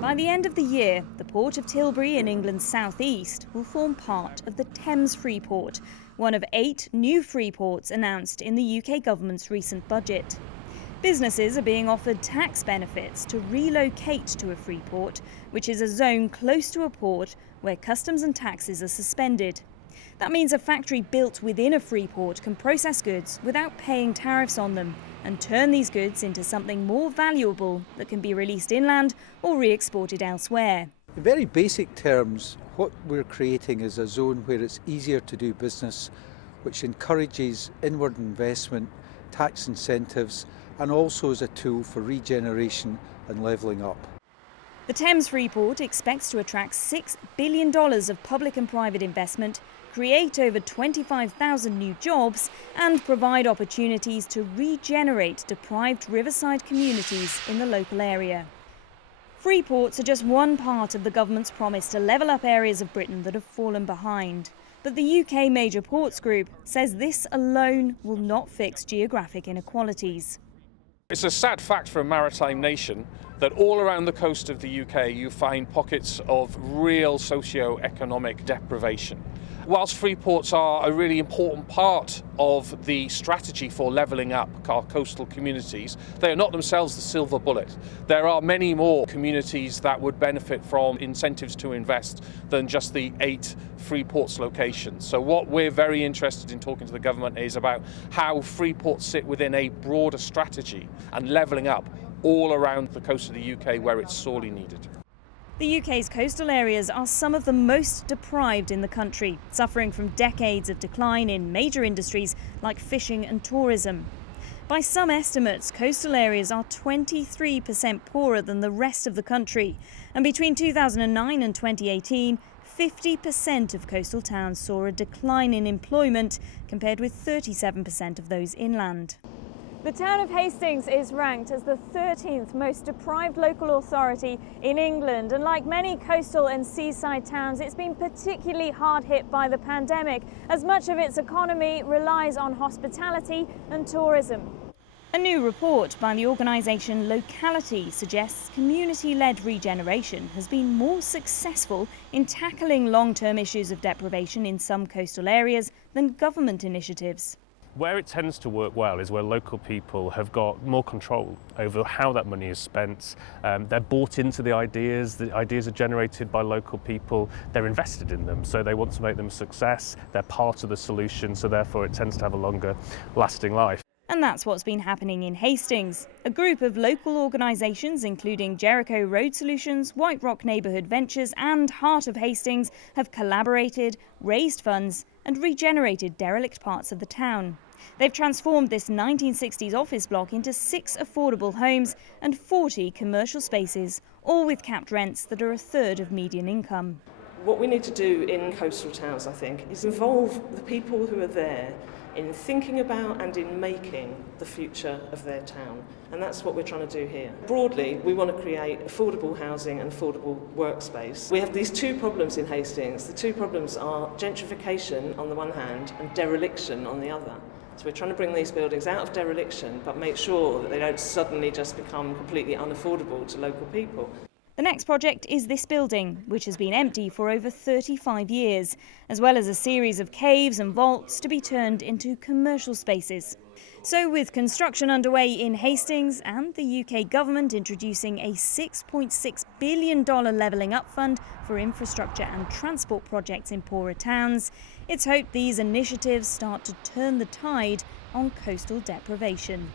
By the end of the year, the port of Tilbury in England's southeast will form part of the Thames Freeport, one of 8 new freeports announced in the UK government's recent budget. Businesses are being offered tax benefits to relocate to a freeport, which is a zone close to a port where customs and taxes are suspended. That means a factory built within a freeport can process goods without paying tariffs on them and turn these goods into something more valuable that can be released inland or re-exported elsewhere. In very basic terms, what we're creating is a zone where it's easier to do business, which encourages inward investment, tax incentives, and also is a tool for regeneration and levelling up. The Thames Freeport expects to attract $6 billion of public and private investment, create over 25,000 new jobs and provide opportunities to regenerate deprived riverside communities in the local area. Freeports are just one part of the government's promise to level up areas of Britain that have fallen behind. But the UK Major Ports Group says this alone will not fix geographic inequalities. It's a sad fact for a maritime nation that all around the coast of the UK you find pockets of real socio-economic deprivation. Whilst freeports are a really important part of the strategy for levelling up our coastal communities, they are not themselves the silver bullet. There are many more communities that would benefit from incentives to invest than just the 8 freeports locations. So what we're very interested in talking to the government is about how freeports sit within a broader strategy and levelling up all around the coast of the UK where it's sorely needed. The UK's coastal areas are some of the most deprived in the country, suffering from decades of decline in major industries like fishing and tourism. By some estimates, coastal areas are 23% poorer than the rest of the country, and between 2009 and 2018, 50% of coastal towns saw a decline in employment, compared with 37% of those inland. The town of Hastings is ranked as the 13th most deprived local authority in England, and like many coastal and seaside towns, it's been particularly hard hit by the pandemic, as much of its economy relies on hospitality and tourism. A new report by the organisation Locality suggests community-led regeneration has been more successful in tackling long-term issues of deprivation in some coastal areas than government initiatives. Where it tends to work well is where local people have got more control over how that money is spent. They're bought into the ideas are generated by local people, they're invested in them, so they want to make them a success, they're part of the solution, so therefore it tends to have a longer lasting life. And that's what's been happening in Hastings. A group of local organisations, including Jericho Road Solutions, White Rock Neighbourhood Ventures and Heart of Hastings, have collaborated, raised funds and regenerated derelict parts of the town. They've transformed this 1960s office block into 6 affordable homes and 40 commercial spaces, all with capped rents that are a third of median income. What we need to do in coastal towns, I think, is involve the people who are there in thinking about and in making the future of their town. And that's what we're trying to do here. Broadly, we want to create affordable housing and affordable workspace. We have these 2 problems in Hastings. The 2 problems are gentrification on the one hand and dereliction on the other. So we're trying to bring these buildings out of dereliction but make sure that they don't suddenly just become completely unaffordable to local people. The next project is this building, which has been empty for over 35 years, as well as a series of caves and vaults to be turned into commercial spaces. So with construction underway in Hastings and the UK government introducing a $6.6 billion levelling up fund for infrastructure and transport projects in poorer towns, it's hoped these initiatives start to turn the tide on coastal deprivation.